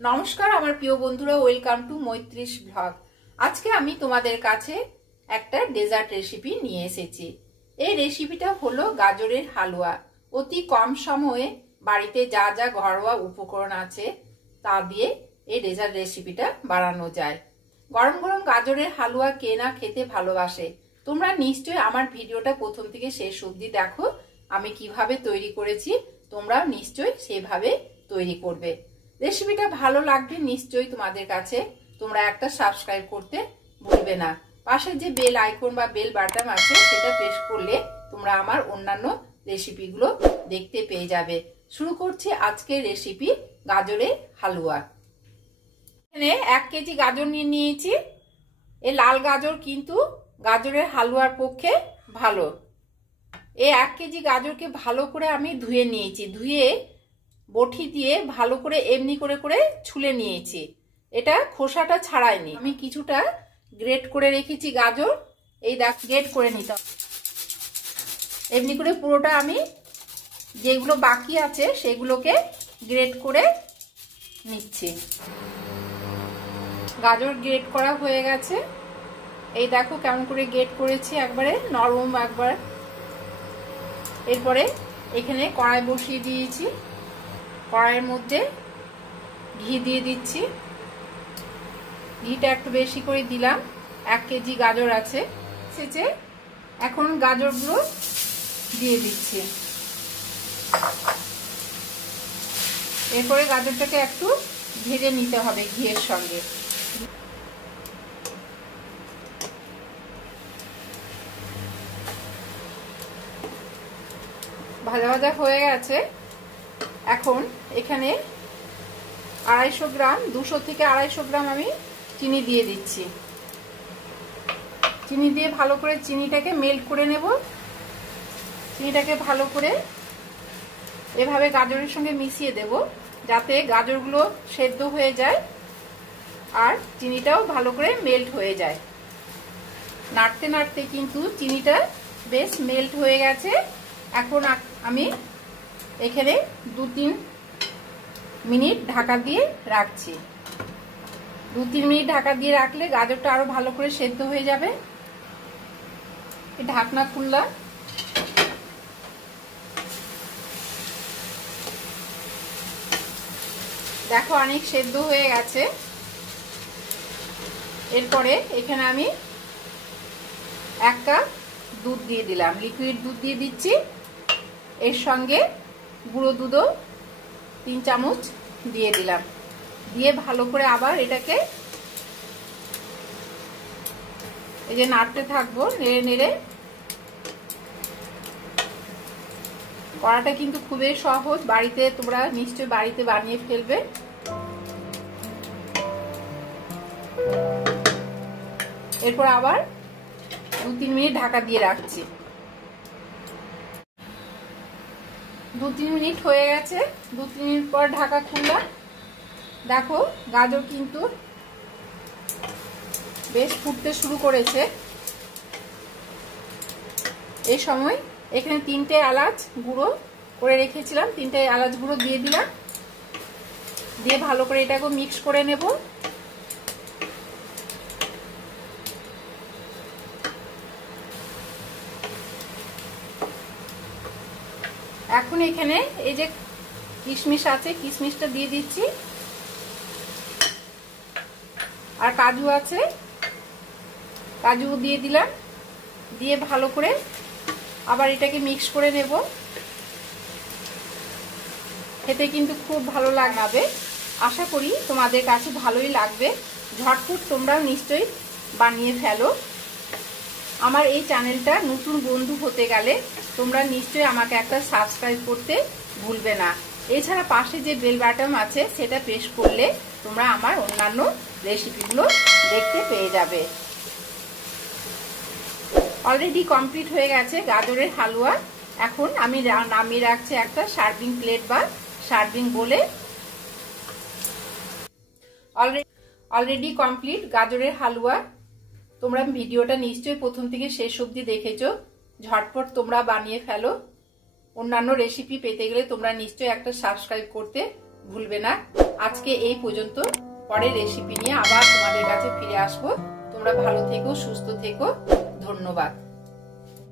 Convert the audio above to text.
নমস্কার আমার প্রিয় বন্ধুরা, ওয়েলকাম টু মৈত্রীস ব্লগ। আজকে আমি তোমাদের কাছে একটা ডেজার্ট রেসিপি নিয়ে এসেছি। এই রেসিপিটা হলো গাজরের হালুয়া। অতি কম সময়ে বাড়িতে যা যা ঘরোয়া উপকরণ আছে তা দিয়ে এই ডেজার্ট রেসিপিটা বানানো যায়। গরম গরম গাজরের হালুয়া কে না খেতে ভালোবাসে। তোমরা নিশ্চয়ই আমার ভিডিওটা প্রথম থেকে শেষ অবধি দেখো, আমি কিভাবে তৈরি করেছি। তোমরা নিশ্চয়ই সেভাবে তৈরি করবে। রেসিপিটা ভালো লাগবে নিশ্চয়ই তোমাদের কাছে। তোমরা একটা সাবস্ক্রাইব করতে ভুলবে না। পাশে যে বেল আইকন বা বেল বাটন আছে সেটা প্রেস করলে তোমরা আমার অন্যান্য রেসিপিগুলো দেখতে পেয়ে যাবে। শুরু করছি আজকের রেসিপি গাজরের হালুয়া। এখানে 1 কেজি গাজর নিয়ে নিয়েছি। এই লাল গাজর কিন্তু গাজরের হালুয়ার পক্ষে ভালো। এই 1 কেজি গাজরকে ভালো করে আমি ধুয়ে নিয়েছি। ধুয়ে বটি দিয়ে ভালো করে এমনি করে করে ছুলে নিয়েছি। এটা খোসাটা ছাড়াইনি। আমি কিছুটা গ্রেট করে রেখেছি গাজর। এই দেখ, গ্রেট করে নিতে হবে এমনি করে পুরোটা। আমি যেগুলো বাকি আছে সেগুলোকে গ্রেট করে নিচ্ছি। গাজর গ্রেট করা হয়ে গেছে। এই দেখো কেমন করে গ্রেট করেছি, একবারে নরম একবার। এরপরে এখানে কড়াই বসিয়ে দিয়েছি। কড়াইয়ের মধ্যে ঘি দিয়ে দিচ্ছি। ঘিটা একটু বেশি করে দিলাম। 1 কেজি গাজর আছে সেচে এখন গাজরগুলো দিয়ে দিচ্ছি। এরপরে গাজরটাকে একটু ভেজে নিতে হবে ঘিয়ের সঙ্গে। ভাজা ভাজা হয়ে গেছে। এখন এখানে 250 গ্রাম 200 থেকে 250 গ্রাম আমি চিনি দিয়ে দিচ্ছি। চিনি দিয়ে ভালো করে চিনিটাকে মেল্ট করে নেব। চিনিটাকে ভালো করে এভাবে গাজরের সঙ্গে মিশিয়ে দেব যাতে গাজরগুলো সেদ্ধ হয়ে যায় আর চিনিটাও ভালো করে মেল্ট হয়ে যায়। নাড়তে নাড়তে কিন্তু চিনিটা বেশ মেল্ট হয়ে গেছে। এখন আমি এখানে 2-3 মিনিট ঢাকা দিয়ে রাখছি। 2-3 মিনিট ঢাকা দিয়ে রাখলে গাজরটা আরো ভালো করে সেদ্ধ হয়ে যাবে। ঢাকনা খুললাম। দেখো অনেক সেদ্ধ হয়ে গেছে। এরপরে এখানে আমি 1 কাপ দুধ দিয়ে দিলাম। লিকুইড দুধ দিয়ে দিচ্ছি। এর সঙ্গে গুঁড়ো দুধও 3 চামচ দিয়ে দিলাম। দিয়ে ভালো করে আবার এটাকে এই যে নাড়তে থাকবো নেড়ে নেড়ে। করাটা কিন্তু খুবই সহজ, বাড়িতে তোমরা নিশ্চয়ই বাড়িতে বানিয়ে ফেলবে। এরপর আবার 2-3 মিনিট ঢাকা দিয়ে রাখছি। 2-3 মিনিট হয়ে গেছে। 2-3 মিনিট পর ঢাকা খুললাম। দেখো গাজর কিন্তু বেশ ফুটতে শুরু করেছে। এই সময় এখানে 3টে এলাচ গুঁড়ো করে রেখেছিলাম, 3টে এলাচ গুঁড়ো দিয়ে দিলাম। দিয়ে ভালো করে এটাকে মিক্স করে নেব। এখন এখানে এই যে কিশমিশ আছে, কিশমিশটা দিয়ে দিচ্ছি। আর কাজু আছে, কাজু দিয়ে দিলাম। দিয়ে ভালো করে আবার এটাকে মিক্স করে নেব। খেতে কিন্তু খুব ভালো লাগবে। আশা করি তোমাদের কাছে ভালোই লাগবে। ঝটপট তোমরাও নিশ্চয়ই বানিয়ে ফেলো। আমার এই চ্যানেলটা নতুন বন্ধু হতে গেলে তোমরা নিশ্চয়ই আমাকে একটা সাবস্ক্রাইব করতে ভুলবে না। এছাড়া পাশে যে বেল বাটন আছে সেটা প্রেস করলে তোমরা আমার অন্যান্য রেসিপিগুলো দেখতে পেয়ে যাবে। অলরেডি কমপ্লিট হয়ে গেছে গাজরের হালুয়া। এখন আমি নামিয়ে রাখছি একটা সার্ভিং প্লেট বা সার্ভিং বলে। অলরেডি কমপ্লিট গাজরের হালুয়া। তোমরা ভিডিওটা নিশ্চয়ই প্রথম থেকে শেষ অবধি দেখেছো। ঝটপট তোমরা বানিয়ে ফেলো। অন্যান্য রেসিপি পেতে গেলে তোমরা নিশ্চয়ই একটা সাবস্ক্রাইব করতে ভুলবে না। আজকে এই পর্যন্ত, পরের রেসিপি নিয়ে আবার তোমাদের কাছে ফিরে আসবো। তোমরা ভালো থেকো, সুস্থ থেকো। ধন্যবাদ।